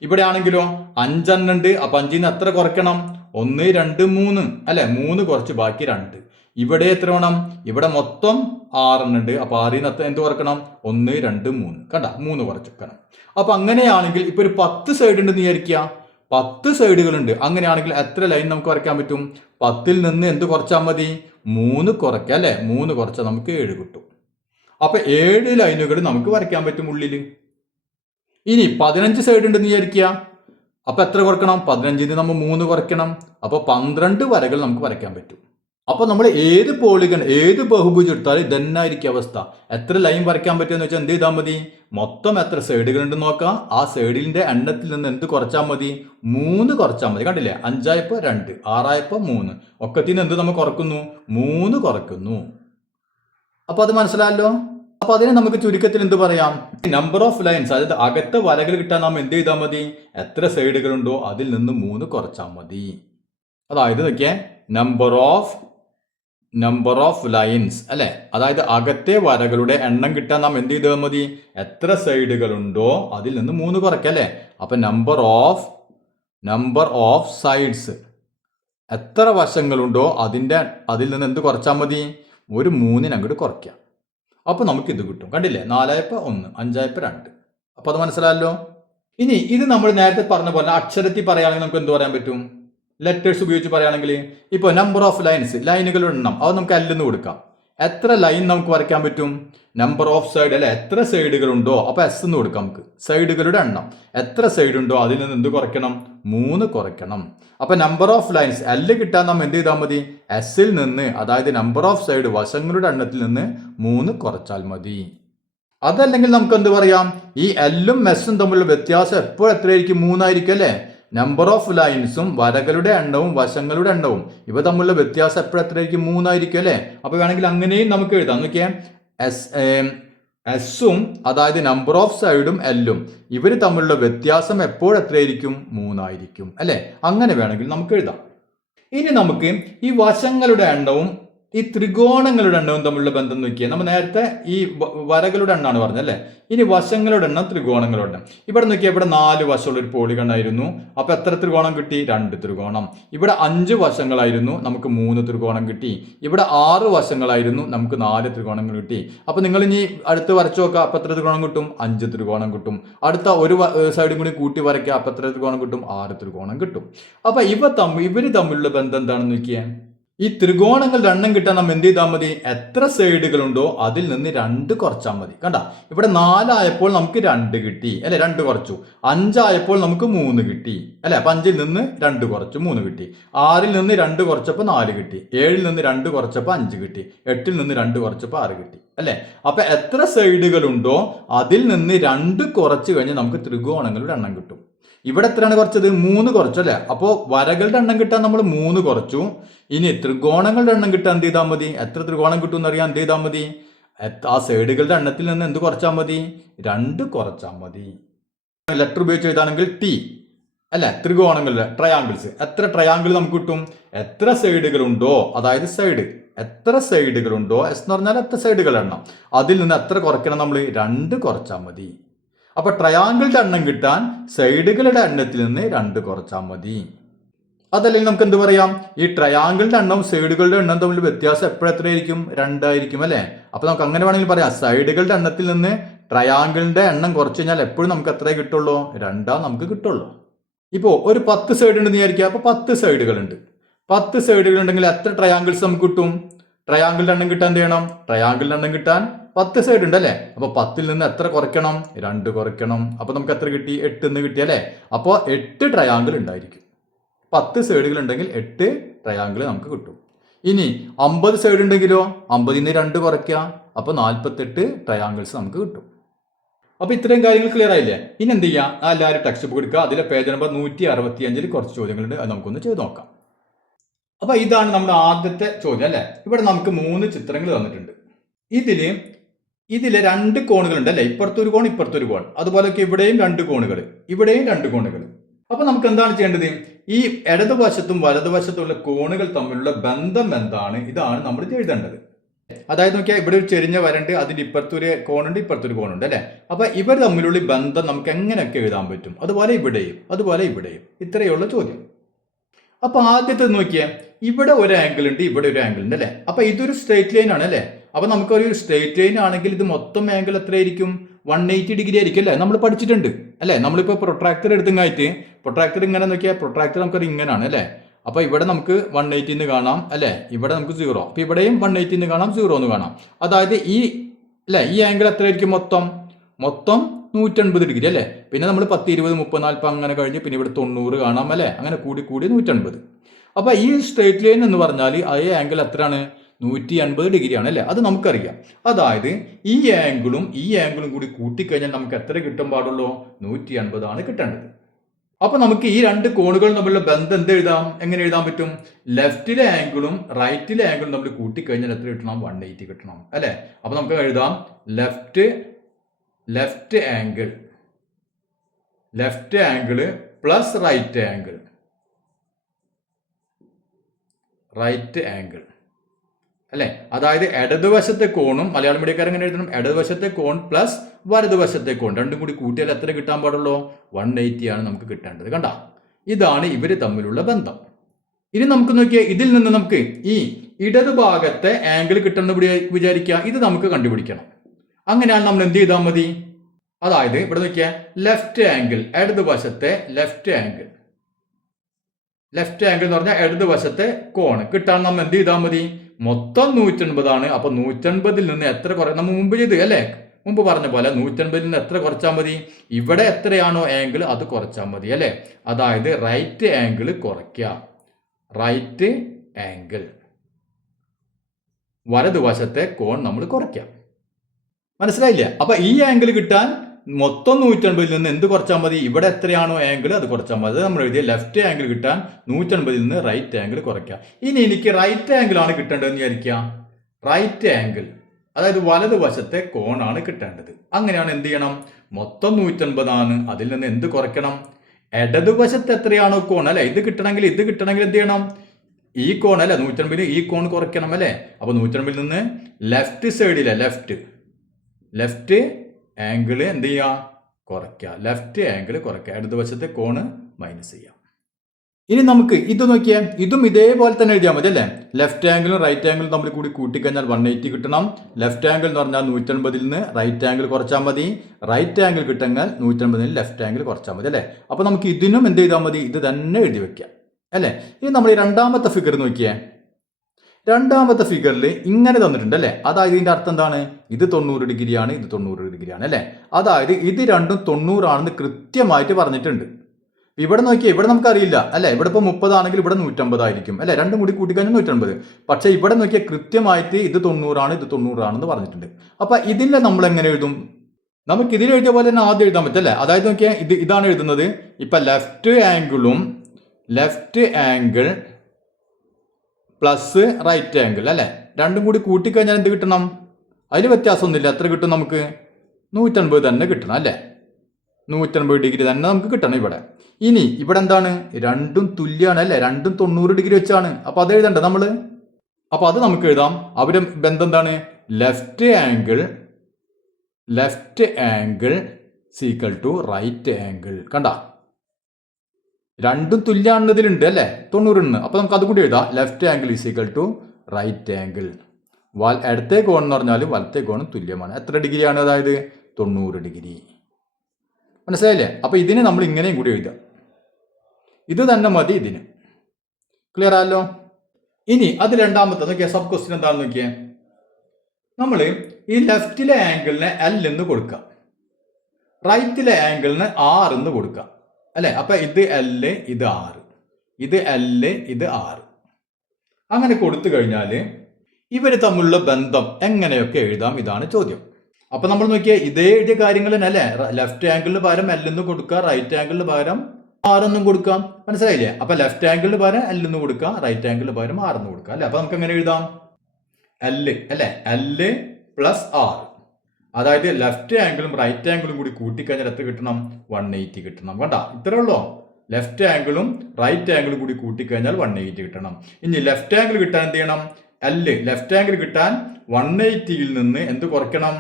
ഇവിടെ ആണെങ്കിലോ 5 എണ്ണം ഉണ്ട്. അപ്പൊ 5-ൽ നിന്ന് എത്ര കുറയ്ക്കണം? 1 2 3 അല്ലെ? 3 കുറച്ച് ബാക്കി 2. ഇവിടെ എത്ര വേണം? ഇവിടെ മൊത്തം 6 എണ്ണം ഉണ്ട്. അപ്പൊ 6-ൽ നിന്ന് എന്ത് കുറക്കണം? 1 2 3 കണ്ട 3 കുറച്ചെക്കണം. അപ്പൊ അങ്ങനെയാണെങ്കിൽ ഇപ്പൊ ഒരു 10 സൈഡ് ഉണ്ടെന്ന് വിചാരിക്കുക. 10 സൈഡുകളുണ്ട്. അങ്ങനെയാണെങ്കിൽ എത്ര ലൈൻ നമുക്ക് വരയ്ക്കാൻ പറ്റും? 10-ൽ നിന്ന് എന്ത് കുറച്ചാൽ മതി? 3 കുറയ്ക്കാം അല്ലെ? 3 കുറച്ചാൽ നമുക്ക് 7 കിട്ടും. അപ്പൊ 7 ലൈനുകൾ നമുക്ക് വരയ്ക്കാൻ പറ്റും ഉള്ളിൽ. ഇനി 15 സൈഡ് ഉണ്ടെന്ന് വിചാരിക്കുക. അപ്പൊ എത്ര കുറക്കണം? 15-ൽ നിന്ന് നമ്മൾ 3 കുറയ്ക്കണം. അപ്പൊ 12 വരകൾ നമുക്ക് വരയ്ക്കാൻ പറ്റും. അപ്പൊ നമ്മൾ ഏത് പോളിഗൺ ഏത് ബഹുഭുജം എടുത്താലും ഇതന്നായിരിക്കും അവസ്ഥ. എത്ര ലൈൻ വരയ്ക്കാൻ പറ്റുമെന്ന് വെച്ചാൽ എന്ത് ചെയ്താൽ മതി? മൊത്തം എത്ര സൈഡുകൾ ഉണ്ടെന്ന് നോക്കാം. ആ സൈഡിന്റെ എണ്ണത്തിൽ നിന്ന് എന്ത് കുറച്ചാൽ മതി? 3 കുറച്ചാൽ മതി. കണ്ടില്ലേ? 5-ആയപ്പോ 2, 6-ആയപ്പോ 3, ഒക്കത്തിന് എന്ത് നമ്മൾ കുറക്കുന്നു? 3 കുറയ്ക്കുന്നു. അപ്പൊ അത് മനസ്സിലായല്ലോ? അപ്പൊ അതിനെ നമുക്ക് ചുരുക്കത്തിൽ എന്ത് പറയാം? നമ്പർ ഓഫ് ലൈൻസ്, അതായത് അകത്തെ വരകൾ കിട്ടാൻ നാം എന്ത് ചെയ്താൽ മതി? എത്ര സൈഡുകൾ ഉണ്ടോ അതിൽ നിന്ന് 3 കുറച്ചാൽ മതി. അതായത് നോക്കിയേ, നമ്പർ ഓഫ് ലൈൻസ് അല്ലെ? അതായത് അകത്തെ വരകളുടെ എണ്ണം കിട്ടാൻ നാം എന്ത് ചെയ്താൽ മതി? എത്ര സൈഡുകൾ ഉണ്ടോ അതിൽ നിന്ന് 3 കുറയ്ക്കാം അല്ലെ? അപ്പൊ നമ്പർ ഓഫ് സൈഡ്സ്, എത്ര വശങ്ങളുണ്ടോ അതിൽ നിന്ന് എന്ത് കുറച്ചാൽ മതി? ഒരു 3 അങ്ങോട്ട് കുറയ്ക്കാം. അപ്പൊ നമുക്ക് ഇത് കിട്ടും. കണ്ടില്ലേ? 4-ആയപ്പോ 1, 5-ആയപ്പോ 2. അപ്പൊ അത് മനസ്സിലായല്ലോ? ഇനി ഇത് നമ്മൾ നേരത്തെ പറഞ്ഞ പോലെ അക്ഷരത്തിൽ പറയുകയാണെങ്കിൽ നമുക്ക് എന്ത് പറയാൻ പറ്റും? ലെറ്റേഴ്സ് ഉപയോഗിച്ച് പറയുകയാണെങ്കിൽ ഇപ്പോൾ നമ്പർ ഓഫ് ലൈൻസ്, ലൈനുകളുടെ എണ്ണം, അത് നമുക്ക് എന്ന് കൊടുക്കാം. എത്ര ലൈൻ നമുക്ക് വരയ്ക്കാൻ പറ്റും? നമ്പർ ഓഫ് സൈഡ് അല്ലെ? എത്ര സൈഡുകൾ ഉണ്ടോ അപ്പൊ എസ് എന്ന് കൊടുക്കാം നമുക്ക്. സൈഡുകളുടെ എണ്ണം, എത്ര സൈഡ് ഉണ്ടോ അതിൽ നിന്ന് എന്ത് കുറയ്ക്കണം? 3 കുറയ്ക്കണം. അപ്പൊ നമ്പർ ഓഫ് ലൈൻസ് എല്ല് കിട്ടാൻ നാം എന്ത് ചെയ്താൽ മതി? എസിൽ നിന്ന്, അതായത് നമ്പർ ഓഫ് സൈഡ് വശങ്ങളുടെ എണ്ണത്തിൽ നിന്ന് 3 കുറച്ചാൽ മതി. അതല്ലെങ്കിൽ നമുക്ക് എന്ത് പറയാം? ഈ എല്ലും എസും തമ്മിലുള്ള വ്യത്യാസം എപ്പോഴും എത്രയായിരിക്കും? 3 ആയിരിക്കും അല്ലെ? നമ്പർ ഓഫ് ലൈൻസും വരകളുടെ എണ്ണവും വശങ്ങളുടെ എണ്ണവും ഇവ തമ്മിലുള്ള വ്യത്യാസം എപ്പോഴും എത്രയായിരിക്കും? 3 ആയിരിക്കും അല്ലേ? അപ്പോൾ വേണമെങ്കിൽ അങ്ങനെയും നമുക്ക് എഴുതാം. നോക്കിയാൽ എസും അതായത് നമ്പർ ഓഫ് സൈഡും എല്ലും ഇവർ തമ്മിലുള്ള വ്യത്യാസം എപ്പോഴും എത്രയായിരിക്കും? 3 ആയിരിക്കും അല്ലേ? അങ്ങനെ വേണമെങ്കിൽ നമുക്ക് എഴുതാം. ഇനി നമുക്ക് ഈ വശങ്ങളുടെ എണ്ണവും ഈ ത്രികോണങ്ങളുടെ എണ്ണവും തമ്മിലുള്ള ബന്ധം നോക്കിയാൽ നമ്മൾ നേരത്തെ ഈ വരകളുടെ എണ്ണമാണ് പറഞ്ഞല്ലേ. ഇനി വശങ്ങളുടെ എണ്ണം ത്രികോണങ്ങളുടെ എണ്ണം. ഇവിടെ നോക്കിയാൽ ഇവിടെ 4 വശമുള്ള ഒരു പോളിഗൺ ആയിരുന്നു. അപ്പൊ എത്ര ത്രികോണം കിട്ടി? 2 ത്രികോണം. ഇവിടെ 5 വശങ്ങളായിരുന്നു, നമുക്ക് 3 ത്രികോണം കിട്ടി. ഇവിടെ 6 വശങ്ങളായിരുന്നു, നമുക്ക് 4 ത്രികോണങ്ങൾ കിട്ടി. അപ്പൊ നിങ്ങൾ ഇനി അടുത്ത് വരച്ചു നോക്കുക. അപ്പൊ എത്ര ത്രികോണം കിട്ടും? 5 ത്രികോണം കിട്ടും. അടുത്ത ഒരു സൈഡും കൂടി കൂട്ടി വരയ്ക്കുക. അപ്പൊ എത്ര ത്രികോണം കിട്ടും? 6 ത്രികോണം കിട്ടും. അപ്പൊ ഇവര് തമ്മിലുള്ള ബന്ധം എന്താണെന്ന് നോക്കിയാൽ, ഈ ത്രികോണങ്ങളുടെ എണ്ണം കിട്ടാൻ നമ്മൾ എന്ത് ചെയ്താൽ മതി? എത്ര സൈഡുകളുണ്ടോ അതിൽ നിന്ന് 2 കുറച്ചാൽ മതി. കണ്ട, ഇവിടെ 4 ആയപ്പോൾ നമുക്ക് 2 കിട്ടി അല്ലെ, 2 കുറച്ചു. 5 ആയപ്പോൾ നമുക്ക് 3 കിട്ടി അല്ലെ, അപ്പൊ 5ൽ നിന്ന് 2 കുറച്ചു 3 കിട്ടി. 6ൽ നിന്ന് 2 കുറച്ചപ്പോൾ 4 കിട്ടി. 7ൽ നിന്ന് 2 കുറച്ചപ്പോൾ 5 കിട്ടി. 8ൽ നിന്ന് 2 കുറച്ചപ്പോൾ 6 കിട്ടി അല്ലെ. അപ്പൊ എത്ര സൈഡുകളുണ്ടോ അതിൽ നിന്ന് 2 കുറച്ച് കഴിഞ്ഞാൽ നമുക്ക് ത്രികോണങ്ങളുടെ എണ്ണം കിട്ടും. ഇവിടെ എത്രയാണ് കുറച്ചത്? 3 കുറച്ചു അല്ലെ. അപ്പോൾ വരകളുടെ എണ്ണം കിട്ടാൻ നമ്മൾ 3 കുറച്ചു. ഇനി ത്രികോണങ്ങളുടെ എണ്ണം കിട്ടാൻ എന്ത് ചെയ്താൽ മതി? എത്ര ത്രികോണം കിട്ടും എന്നറിയാൻ എന്ത് ചെയ്താൽ മതി? ആ സൈഡുകളുടെ എണ്ണത്തിൽ നിന്ന് എന്ത് കുറച്ചാൽ മതി? 2 കുറച്ചാൽ മതി. ലെറ്റർ ഉപയോഗിച്ച് എഴുതാണെങ്കിൽ ടി അല്ലെ, ത്രികോണങ്ങളുടെ ട്രയാങ്കിൾസ്. എത്ര ട്രയാങ്കിൾ നമുക്ക് കിട്ടും? എത്ര സൈഡുകളുണ്ടോ, അതായത് സൈഡ് എത്ര സൈഡുകളുണ്ടോ, എസ് എന്ന് പറഞ്ഞാൽ എത്ര സൈഡുകളുടെ എണ്ണം, അതിൽ നിന്ന് എത്ര കുറയ്ക്കണം നമ്മൾ? 2 കുറച്ചാൽ മതി. അപ്പൊ ട്രയാങ്കിളുടെ എണ്ണം കിട്ടാൻ സൈഡുകളുടെ എണ്ണത്തിൽ നിന്ന് 2 കുറച്ചാൽ മതി. അതല്ലെങ്കിൽ നമുക്ക് എന്ത് പറയാം? ഈ ട്രയാങ്കിളുടെ എണ്ണം സൈഡുകളുടെ എണ്ണം തമ്മിൽ വ്യത്യാസം എപ്പോഴെത്രയായിരിക്കും? 2 ആയിരിക്കും അല്ലെ. അപ്പൊ നമുക്ക് അങ്ങനെ വേണമെങ്കിൽ പറയാം, സൈഡുകളുടെ എണ്ണത്തിൽ നിന്ന് ട്രയാങ്കിളിന്റെ എണ്ണം കുറച്ച് കഴിഞ്ഞാൽ എപ്പോഴും നമുക്ക് എത്രയേ കിട്ടുള്ളൂ? 2 നമുക്ക് കിട്ടുള്ളൂ. ഇപ്പോൾ ഒരു 10 സൈഡ് ഉണ്ടെന്ന് വിചാരിക്കുക. അപ്പൊ 10 സൈഡുകളുണ്ട്. 10 സൈഡുകൾ ഉണ്ടെങ്കിൽ എത്ര ട്രയാങ്കിൾസ് നമുക്ക് കിട്ടും? ട്രയാങ്കിളിന്റെ എണ്ണം കിട്ടാൻ എന്ത് ചെയ്യണം? ട്രയാങ്കിളിന്റെ എണ്ണം കിട്ടാൻ 10 സൈഡ് ഉണ്ട് അല്ലെ. അപ്പൊ 10ൽ നിന്ന് എത്ര കുറയ്ക്കണം? 2 കുറയ്ക്കണം. അപ്പൊ നമുക്ക് എത്ര കിട്ടി? 8 എന്ന് കിട്ടി അല്ലെ. അപ്പോൾ 8 ട്രയാങ്കിൾ ഉണ്ടായിരിക്കും. 10 സൈഡുകൾ ഉണ്ടെങ്കിൽ 8 ട്രയാങ്കിൾ നമുക്ക് കിട്ടും. ഇനി 50 സൈഡ് ഉണ്ടെങ്കിലോ 50ൽ നിന്ന് 2 കുറയ്ക്കുക. അപ്പൊ 48 ട്രയാങ്കിൾസ് നമുക്ക് കിട്ടും. അപ്പൊ ഇത്രയും കാര്യങ്ങൾ ക്ലിയർ ആയില്ലേ? ഇനി എന്ത് ചെയ്യാം? എല്ലാവരും ടെക്സ്റ്റ് ബുക്ക് എടുക്കുക. അതിലെ പേജ് നമ്പർ 165 കുറച്ച് ചോദ്യങ്ങളുണ്ട്, അത് നമുക്കൊന്ന് ചെയ്ത് നോക്കാം. അപ്പൊ ഇതാണ് നമ്മുടെ ആദ്യത്തെ ചോദ്യം അല്ലെ. ഇവിടെ നമുക്ക് 3 ചിത്രങ്ങൾ തന്നിട്ടുണ്ട്. ഇതിലെ 2 കോണുകളുണ്ട് അല്ലെ. ഇപ്പുറത്തൊരു കോൺ, ഇപ്പുറത്തൊരു കോൺ. അതുപോലെയൊക്കെ ഇവിടെയും 2 കോണുകൾ, ഇവിടെയും 2 കോണുകൾ. അപ്പൊ നമുക്ക് എന്താണ് ചെയ്യേണ്ടത്? ഈ ഇടതുവശത്തും വലതുവശത്തുമുള്ള കോണുകൾ തമ്മിലുള്ള ബന്ധം എന്താണ്? ഇതാണ് നമ്മൾ എഴുതേണ്ടത്. അതായത് നോക്കിയാൽ ഇവിടെ ഒരു ചെരിഞ്ഞ വരണ്ട്, അതിന്റെ ഇപ്പുറത്തൊരു കോണുണ്ട്, ഇപ്പുറത്തൊരു കോണുണ്ട് അല്ലെ. അപ്പൊ ഇവർ തമ്മിലുള്ള ബന്ധം നമുക്ക് എങ്ങനെയൊക്കെ എഴുതാൻ പറ്റും? അതുപോലെ ഇവിടെയും, അതുപോലെ ഇവിടെയും. ഇത്രയുള്ള ചോദ്യം. അപ്പൊ ആദ്യത്തെ നോക്കിയാൽ ഇവിടെ ഒരു ആംഗിൾ ഉണ്ട്, ഇവിടെ ഒരു ആംഗിൾ ഉണ്ട് അല്ലെ. അപ്പൊ ഇതൊരു സ്ട്രേറ്റ് ലൈൻ ആണ് അല്ലെ. അപ്പൊ നമുക്കൊരു സ്ട്രേറ്റ് ലൈൻ ആണെങ്കിൽ ഇത് മൊത്തം ആംഗിൾ എത്രയായിരിക്കും? 180 ഡിഗ്രി ആയിരിക്കും അല്ലെ. നമ്മൾ പഠിച്ചിട്ടുണ്ട് അല്ലെ. നമ്മളിപ്പോ പ്രൊട്രാക്ടർ എടുത്തങ്ങായിട്ട് പ്രൊട്രാക്ടർ ഇങ്ങനെ നോക്കിയാൽ പ്രൊട്രാക്ടർ നമുക്കൊരു ഇങ്ങനെയാണ് അല്ലെ. അപ്പൊ ഇവിടെ നമുക്ക് 180 എന്ന് കാണാം അല്ലെ. ഇവിടെ നമുക്ക് 0. അപ്പൊ ഇവിടെയും 180 എന്ന് കാണാം, 0 എന്ന് കാണാം. അതായത് ഈ ആംഗിൾ എത്രയായിരിക്കും? മൊത്തം 180 ഡിഗ്രി അല്ലെ. പിന്നെ നമ്മൾ 10, 20, 30, 40 അങ്ങനെ കഴിഞ്ഞ് പിന്നെ ഇവിടെ 90 കാണാം അല്ലെ. അങ്ങനെ കൂടി 180. അപ്പൊ ഈ സ്ട്രേറ്റ് ലൈൻ എന്ന് പറഞ്ഞാൽ ആ ആംഗിൾ എത്രയാണ്? 180 ഡിഗ്രിയാണ് അല്ലെ. അത് നമുക്കറിയാം. അതായത് ഈ ആംഗിളും കൂടി കൂട്ടിക്കഴിഞ്ഞാൽ നമുക്ക് എത്ര കിട്ടാൻ പാടുള്ളൂ? 180 ആണ് കിട്ടേണ്ടത്. അപ്പൊ നമുക്ക് ഈ 2 കോണുകൾ തമ്മിലുള്ള ബന്ധം എന്ത് എഴുതാം? എങ്ങനെ എഴുതാൻ പറ്റും? ലെഫ്റ്റിലെ ആംഗിളും റൈറ്റിലെ ആംഗിളും നമ്മൾ കൂട്ടിക്കഴിഞ്ഞാൽ എത്ര കിട്ടണം? 180 കിട്ടണം അല്ലെ. അപ്പൊ നമുക്ക് എഴുതാം left angle plus right angle അല്ലെ. അതായത് ഇടതുവശത്തെ കോണും, മലയാളം മീഡിയക്കാർ എങ്ങനെ എഴുതണം? ഇടതുവശത്തെ കോൺ പ്ലസ് വലതുവശത്തെ കോൺ രണ്ടും കൂടി കൂട്ടിയാൽ എത്ര കിട്ടാൻ പാടുള്ളൂ? 180 ആണ് നമുക്ക് കിട്ടേണ്ടത്. കണ്ട, ഇതാണ് ഇവര് തമ്മിലുള്ള ബന്ധം. ഇനി നമുക്ക് നോക്കിയാൽ ഇതിൽ നിന്ന് നമുക്ക് ഈ ഇടതുഭാഗത്തെ ആംഗിൾ കിട്ടണമെന്ന് വിചാരിക്കുക. ഇത് നമുക്ക് കണ്ടുപിടിക്കണം. അങ്ങനെയാണ് നമ്മൾ എന്ത് ചെയ്താൽ മതി? അതായത് ഇവിടെ നോക്കിയാൽ ലെഫ്റ്റ് ആംഗിൾ, ഇടതുവശത്തെ ലെഫ്റ്റ് ആംഗിൾ എന്ന് പറഞ്ഞാൽ ഇടതുവശത്തെ കോണ് കിട്ടാൻ നമ്മൾ എന്ത് ചെയ്താൽ മതി? മൊത്തം 180 ആണ്. അപ്പൊ 180ൽ നിന്ന് എത്ര നമ്മൾ മുമ്പ് ചെയ്ത് അല്ലെ, മുമ്പ് പറഞ്ഞ പോലെ 180ൽ നിന്ന് എത്ര കുറച്ചാൽ മതി? ഇവിടെ എത്രയാണോ ആംഗിൾ അത് കുറച്ചാൽ മതി അല്ലെ. അതായത് റൈറ്റ് ആംഗിൾ കുറയ്ക്കുക, റൈറ്റ് ആംഗിൾ, വലതുവശത്തെ കോൺ നമ്മൾ കുറയ്ക്കാം. മനസ്സിലായില്ലേ? അപ്പൊ ഈ ആംഗിൾ കിട്ടാൻ മൊത്തം 180 നിന്ന് എന്ത് കുറച്ചാൽ മതി, ഇവിടെ എത്രയാണോ ആംഗിൾ അത് കുറച്ചാൽ മതി. അത് നമ്മൾ എഴുതിയ ലെഫ്റ്റ് ആംഗിൾ കിട്ടാൻ 180 നിന്ന് റൈറ്റ് ആംഗിൾ കുറയ്ക്കുക. ഇനി എനിക്ക് റൈറ്റ് ആംഗിൾ ആണ് കിട്ടേണ്ടതെന്ന് വിചാരിക്കുക. റൈറ്റ് ആംഗിൾ അതായത് വലതുവശത്തെ കോണാണ് കിട്ടേണ്ടത്. അങ്ങനെയാണ് എന്ത് ചെയ്യണം, മൊത്തം 180 ആണ്, അതിൽ നിന്ന് എന്ത് കുറയ്ക്കണം, ഇടതുവശത്ത് എത്രയാണോ കോൺ അല്ലെ, ഇത് കിട്ടണമെങ്കിൽ എന്ത് ചെയ്യണം, ഈ കോൺ അല്ലെ 180 ഈ കോൺ കുറയ്ക്കണം അല്ലെ. അപ്പൊ 180 നിന്ന് ലെഫ്റ്റ് സൈഡിലെ ലെഫ്റ്റ് ആംഗിൾ എന്ത് ചെയ്യുക, കുറയ്ക്കുക. ലെഫ്റ്റ് ആംഗിൾ കുറയ്ക്കുക, ഇടതുവശത്തെ കോണ് മൈനസ് ചെയ്യാം. ഇനി നമുക്ക് ഇത് നോക്കിയാൽ ഇതും ഇതേപോലെ തന്നെ എഴുതിയാൽ മതി അല്ലേ. ലെഫ്റ്റ് ആംഗിളും റൈറ്റ് ആംഗിളും തമ്മിൽ കൂടി കൂട്ടിക്കഴിഞ്ഞാൽ 180 കിട്ടണം. ലെഫ്റ്റ് ആംഗിൾ എന്ന് പറഞ്ഞാൽ 180 നിന്ന് റൈറ്റ് ആംഗിൾ കുറച്ചാൽ മതി. റൈറ്റ് ആംഗിൾ കിട്ടുമെങ്കിൽ 180 ലെഫ്റ്റ് ആംഗിൾ കുറച്ചാൽ മതി അല്ലേ. അപ്പൊ നമുക്ക് ഇതിനും എന്ത് ചെയ്താൽ മതി, ഇത് തന്നെ എഴുതി വെക്കാം അല്ലേ. ഇനി നമ്മൾ ഈ രണ്ടാമത്തെ ഫിഗർ നോക്കിയേ. രണ്ടാമത്തെ ഫിഗറിൽ ഇങ്ങനെ തന്നിട്ടുണ്ട് അല്ലേ. അതായത് ഇതിന്റെ അർത്ഥം എന്താണ്, ഇത് 90 ഡിഗ്രിയാണ്, ഇത് 90 ഡിഗ്രിയാണ് അല്ലേ. അതായത് ഇത് രണ്ടും 90 ആണെന്ന് കൃത്യമായിട്ട് പറഞ്ഞിട്ടുണ്ട്. ഇവിടെ നോക്കിയാൽ ഇവിടെ നമുക്കറിയില്ല അല്ലെ. ഇവിടെ ഇപ്പോൾ 30 ആണെങ്കിൽ ഇവിടെ 150 ആയിരിക്കും അല്ലെ. രണ്ടും കൂടി കൂട്ടിക്കഴിഞ്ഞാൽ 150. പക്ഷെ ഇവിടെ നോക്കിയാൽ കൃത്യമായിട്ട് ഇത് 90 ആണ്, ഇത് 90 ആണെന്ന് പറഞ്ഞിട്ടുണ്ട്. അപ്പൊ ഇതിനെ നമ്മൾ എങ്ങനെ എഴുതും, നമുക്ക് ഇതിൽ എഴുതിയ പോലെ തന്നെ ആദ്യം എഴുതാൻ പറ്റല്ലേ. അതായത് നോക്കിയാൽ ഇതാണ് എഴുതുന്നത്. ഇപ്പൊ left angle plus right angle അല്ലെ, രണ്ടും കൂടി കൂട്ടിക്കഴിഞ്ഞാൽ എന്ത് കിട്ടണം, അതിൽ വ്യത്യാസമൊന്നുമില്ല. എത്ര കിട്ടും നമുക്ക്, 150 തന്നെ കിട്ടണം അല്ലെ. 150 ഡിഗ്രി തന്നെ നമുക്ക് കിട്ടണം ഇവിടെ. ഇനി ഇവിടെ എന്താണ്, രണ്ടും തുല്യമാണ് അല്ലെ, രണ്ടും 90 ഡിഗ്രി വെച്ചാണ്. അപ്പൊ അത് എഴുതണ്ട നമ്മള്. അപ്പൊ അത് നമുക്ക് എഴുതാം. അവരുടെ ബന്ധം എന്താണ്, left angle is equal to right angle. കണ്ട, രണ്ടും തുല്യാണെന്നതിലുണ്ട് അല്ലെ, 90 ഉണ്ട്. അപ്പൊ നമുക്ക് അതുകൂടി എഴുതാം. Left angle is equal to right angle. ഇടത്തെ കോൺ എന്ന് പറഞ്ഞാൽ വലത്തെ കോണും തുല്യമാണ്. എത്ര ഡിഗ്രിയാണ്, അതായത് 90 ഡിഗ്രി. മനസ്സിലായില്ലേ. അപ്പൊ ഇതിനെ നമ്മൾ ഇങ്ങനെയും കൂടി എഴുതാം. ഇത് തന്നെ മതി ഇതിന്. ക്ലിയർ ആയല്ലോ. ഇനി അത് രണ്ടാമത്തെ നോക്കിയാൽ സബ് ക്വസ്റ്റ്യൻ എന്താണെന്ന് നോക്കിയേ. നമ്മൾ ഈ ലെഫ്റ്റിലെ ആംഗിളിന് L എന്ന് കൊടുക്കാം, റൈറ്റിലെ ആംഗിളിന് R എന്ന് കൊടുക്കാം അല്ലെ. അപ്പൊ ഇത് L, ഇത് R, ഇത് L, ഇത് R. അങ്ങനെ കൊടുത്തു കഴിഞ്ഞാൽ ഇവര് തമ്മിലുള്ള ബന്ധം എങ്ങനെയൊക്കെ എഴുതാം, ഇതാണ് ചോദ്യം. അപ്പൊ നമ്മൾ നോക്കിയാൽ ഇതേ എഴുതിയ കാര്യങ്ങൾ തന്നെ അല്ലെ. ലെഫ്റ്റ് ആംഗിളിന് പകരം L എന്ന് കൊടുക്കുക, റൈറ്റ് ആംഗിളിന് പകരം R എന്നും കൊടുക്കാം. മനസ്സിലായില്ലേ. അപ്പൊ ലെഫ്റ്റ് ആംഗിളിന് പകരം L എന്ന് കൊടുക്കുക, റൈറ്റ് ആംഗിളിന് പകരം R എന്ന് കൊടുക്കുക അല്ലെ. അപ്പൊ നമുക്ക് എങ്ങനെ എഴുതാം, L അല്ലെ, L പ്ലസ് R. അതായത് ലെഫ്റ്റ് ആംഗിളും റൈറ്റ് ആംഗിളും കൂടി കൂട്ടിക്കഴിഞ്ഞാൽ എത്ര കിട്ടണം, 180 കിട്ടണം. കണ്ട, ഇത്രേ ഉള്ളൂ. ലെഫ്റ്റ് ആംഗിളും റൈറ്റ് ആംഗിളും കൂടി കൂട്ടിക്കഴിഞ്ഞാൽ 180 കിട്ടണം. ഇനി ലെഫ്റ്റ് ആംഗിൾ കിട്ടാൻ എന്ത് ചെയ്യണം, ലെഫ്റ്റ് ആംഗിൾ കിട്ടാൻ 180യിൽ നിന്ന് എന്ത് കുറയ്ക്കണം,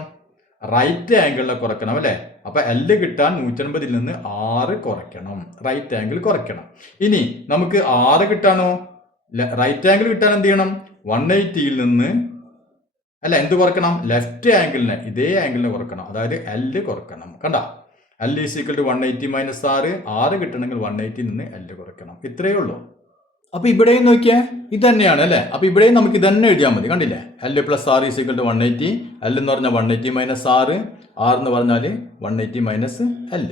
റൈറ്റ് ആംഗിളിനെ കുറയ്ക്കണം അല്ലെ. അപ്പൊ L കിട്ടാൻ 180ൽ നിന്ന് R കുറയ്ക്കണം, റൈറ്റ് ആംഗിൾ കുറയ്ക്കണം. ഇനി നമുക്ക് R കിട്ടാനോ, റൈറ്റ് ആംഗിൾ കിട്ടാൻ എന്ത് ചെയ്യണം, 180യിൽ നിന്ന് അല്ല എന്ത് കുറയ്ക്കണം, ലെഫ്റ്റ് ആംഗിളിനെ ഇതേ ആംഗിളിനെ കുറയ്ക്കണം, അതായത് L കുറയ്ക്കണം. കണ്ട, L is equal to 180 minus R കിട്ടണമെങ്കിൽ 180 നിന്ന് L കുറയ്ക്കണം. ഇത്രയേ ഉള്ളൂ. അപ്പൊ ഇവിടെയും നോക്കിയാൽ ഇത് തന്നെയാണ് അല്ലെ. അപ്പൊ ഇവിടെയും നമുക്ക് ഇത് തന്നെ എഴുതിയാൽ മതി. കണ്ടില്ലേ, L plus R is equal to 180. L എന്ന് പറഞ്ഞാൽ 180 മൈനസ് R എന്ന് പറഞ്ഞാൽ 180 മൈനസ് L.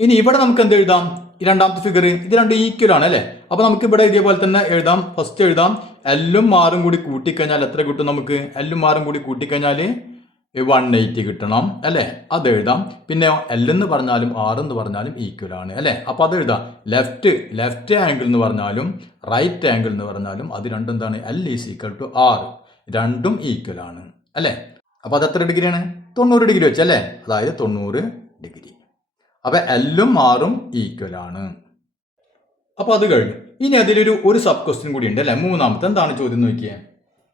ഇനി ഇവിടെ നമുക്ക് എന്ത് എഴുതാം, ഈ രണ്ടാമത്തെ ഫിഗർ ഇത് രണ്ടും ഈക്വൽ ആണ് അല്ലെ. അപ്പൊ നമുക്ക് ഇവിടെ ഇതേപോലെ തന്നെ എഴുതാം. ഫസ്റ്റ് എഴുതാം, L-ഉം R-ഉം കൂടി കൂട്ടിക്കഴിഞ്ഞാൽ എത്ര കിട്ടും നമുക്ക്, L-ഉം R-ഉം കൂടി കൂട്ടിക്കഴിഞ്ഞാൽ 180 കിട്ടണം അല്ലെ. അത് എഴുതാം. പിന്നെ L എന്ന് പറഞ്ഞാലും R എന്ന് പറഞ്ഞാലും ഈക്വൽ ആണ് അല്ലെ. അപ്പൊ അത് എഴുതാം. ലെഫ്റ്റ് ആംഗിൾ എന്ന് പറഞ്ഞാലും റൈറ്റ് ആംഗിൾ എന്ന് പറഞ്ഞാലും അത് രണ്ടും എന്താണ്, L is equal to R, രണ്ടും ഈക്വൽ ആണ് അല്ലെ. അപ്പൊ അത് എത്ര ഡിഗ്രിയാണ്, 90 ഡിഗ്രി വെച്ച് അല്ലെ, അതായത് 90 ഡിഗ്രി. അപ്പൊ L-ഉം R-ഉം ഈക്വൽ ആണ്. അപ്പൊ അത് കഴിഞ്ഞു. ഇനി അതിലൊരു സബ് ക്വസ്റ്റ്യൻ കൂടി ഉണ്ട് അല്ലെ. മൂന്നാമത്തെ എന്താണ് ചോദ്യം നോക്കിയേ.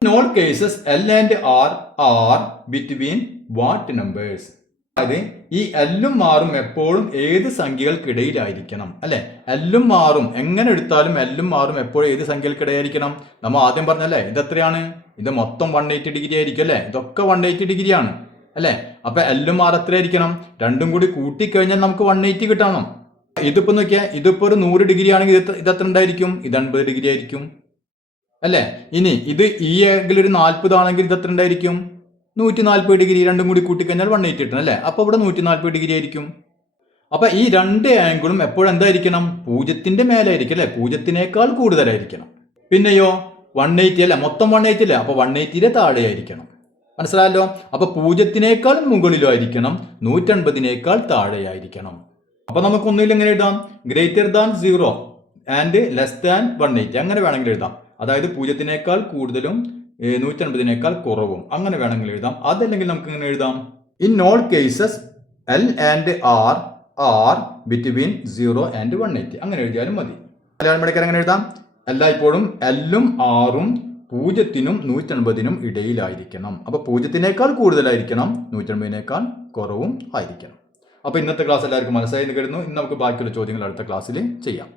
In all cases L and R are between what numbers? അതായത് ഈ L-ഉം R-ഉം എപ്പോഴും ഏത് സംഖ്യകൾക്കിടയിലായിരിക്കണം അല്ലെ. L-ഉം R-ഉം എങ്ങനെ എടുത്താലും L-ഉം R-ഉം എപ്പോഴും ഏത് സംഖ്യകൾക്കിടയിലായിരിക്കണം. നമ്മൾ ആദ്യം പറഞ്ഞല്ലേ, ഇത് എത്രയാണ്, ഇത് മൊത്തം 180 ഡിഗ്രി ആയിരിക്കും അല്ലെ. ഇതൊക്കെ 180 ഡിഗ്രിയാണ് അല്ലെ. അപ്പൊ L-ഉം R എത്രയായിരിക്കണം, രണ്ടും കൂടി കൂട്ടിക്കഴിഞ്ഞാൽ നമുക്ക് 180 കിട്ടണം. ഇതിപ്പോ നോക്കിയാൽ ഇതിപ്പോ ഒരു 100 ഡിഗ്രി ആണെങ്കിൽ ഇത് എത്ര ഉണ്ടായിരിക്കും, ഇത് 80 ഡിഗ്രി ആയിരിക്കും അല്ലെ. ഇനി ഇത് ഈ ആംഗിൾ ഒരു 40 ആണെങ്കിൽ ഇത് എത്ര ഉണ്ടായിരിക്കും, 140 ഡിഗ്രി. രണ്ടും കൂടി കൂട്ടിക്കഴിഞ്ഞാൽ 180 കിട്ടണം അല്ലെ. അപ്പൊ ഇവിടെ 140 ഡിഗ്രി ആയിരിക്കും. അപ്പൊ ഈ രണ്ട് ആംഗിളും എപ്പോഴും എന്തായിരിക്കണം, 0ന്റെ മേലായിരിക്കും അല്ലെ, 0-നേക്കാൾ കൂടുതലായിരിക്കണം. പിന്നെയോ 180 അല്ലെ, മൊത്തം 180 അല്ലേ, അപ്പൊ 180യുടെ താഴെ ആയിരിക്കണം. മനസ്സിലായല്ലോ? അപ്പൊ 0-നേക്കാൾ മുകളിലായിരിക്കണം, 150-നേക്കാൾ താഴെയായിരിക്കണം. അപ്പൊ നമുക്കൊന്നുമില്ല എങ്ങനെ എഴുതാം? Greater than 0 and less than 180 അങ്ങനെ വേണമെങ്കിൽ എഴുതാം. അതായത് 0-നേക്കാൾ കൂടുതലും 150-നേക്കാൾ കുറവും അങ്ങനെ വേണമെങ്കിൽ എഴുതാം. അതല്ലെങ്കിൽ നമുക്ക് ഇങ്ങനെ എഴുതാം, in all cases L and R are between 0 and 180 അങ്ങനെ എഴുതിയാലും മതി. മലയാളം പഠിക്കാൻ എങ്ങനെ എഴുതാം? എല്ലായ്പ്പോഴും L-ഉം R-ഉം 0-നും 150-നും ഇടയിലായിരിക്കണം. അപ്പൊ 0-നേക്കാൾ കൂടുതലായിരിക്കണം, 150-നേക്കാൾ കുറവും ആയിരിക്കണം. അപ്പൊ ഇന്നത്തെ ക്ലാസ് എല്ലാവർക്കും മനസ്സിലായി എന്ന് കരുതുന്നു. ഇന്ന് നമുക്ക് ബാക്കിയുള്ള ചോദ്യങ്ങൾ അടുത്ത ക്ലാസ്സിൽ ചെയ്യാം.